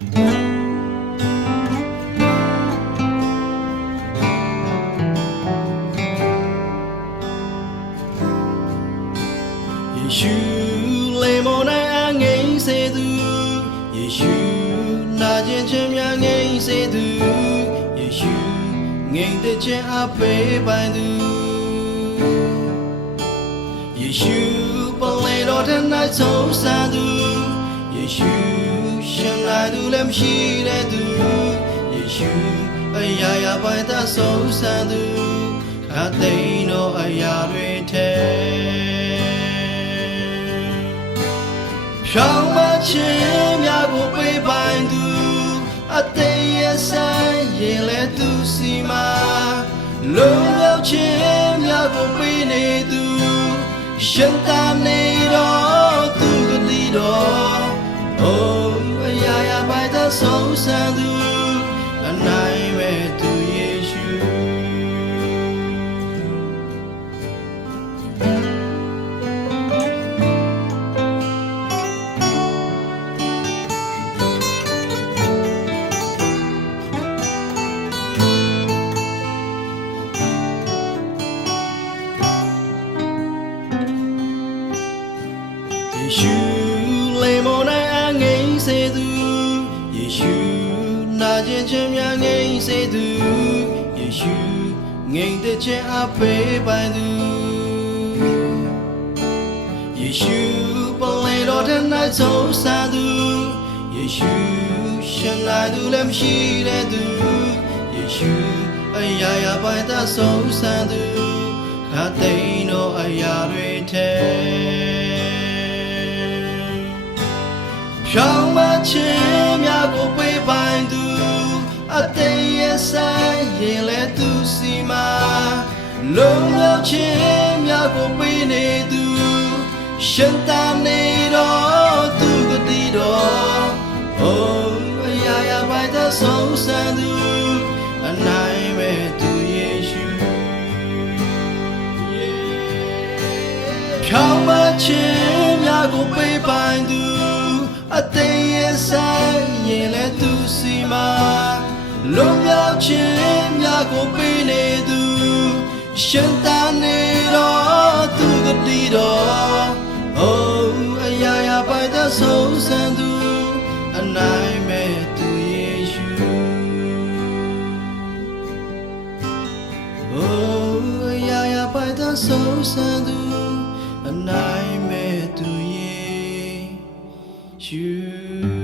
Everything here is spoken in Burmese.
ယေရှုလေမောနိုင်အငိမ့်စေသူယေရှုနာကျင်ခြင်းများငိမ့်စေသူယေရှုငိမ့်တဲ့ခြင်းအပေးပိုင်သူယေ ရှုပလေတော်တဲ့နိုင်ဆုံးစံသူယေရှုရှင်နိုင်သူလည်းမရှိတဲ့သူယေရှုအရာရာပိုင်သာဆုံးစံသူခါသိမ်းတော်အရာတွေထဲဖြောင်းမခြင်းများကိုပေးပိုင်သူအသေးရဆိုင်ရင်လဲသူစီမာလုံရောက်ခြင်းများကိုပေးနေသူရှင်သာနေတော့ ရှုနာကျင်ခြင်းများငိမ့်စေသူယေရှုငိမ့်တဲ့ခြင်းအပေးပိုင်သူယေရှုပလေတော်တဲ့နိုင်ဆုံးစံသူယေရှုရှင်နိုင်သူလည်းမရှိတဲ့သူယေရှုအရာရာပိုင်သာဆုံးစံသူခါသိမ်းတော်အရာတွေထဲဖြောင်းမခြင်းများကို ပေးပိုင်သူအသေးရဆိုင်ရင်လဲသူစီမာလုံလောက်ခြင်းများကိုပေးနေသူရှင်သာနေတော့သူကတိတော့အိုးအရာရာပိုင်သောဆုံးစံသူအနိုင်မဲ့သူယေရှုဖြောင်းမခြင်းများကိုပေးပိုင်သူအသေး လုံမြောက်ခြင်းများကိုပေးနေသူရှင်သာနေတော့သူကတိတော့အိုးအရာရာပိုင်သောဆုံးစံသူအနိုင်မဲ့သူယေရှု Oh, yeah, yeah, by the soul, sandu, and I met to ye. You.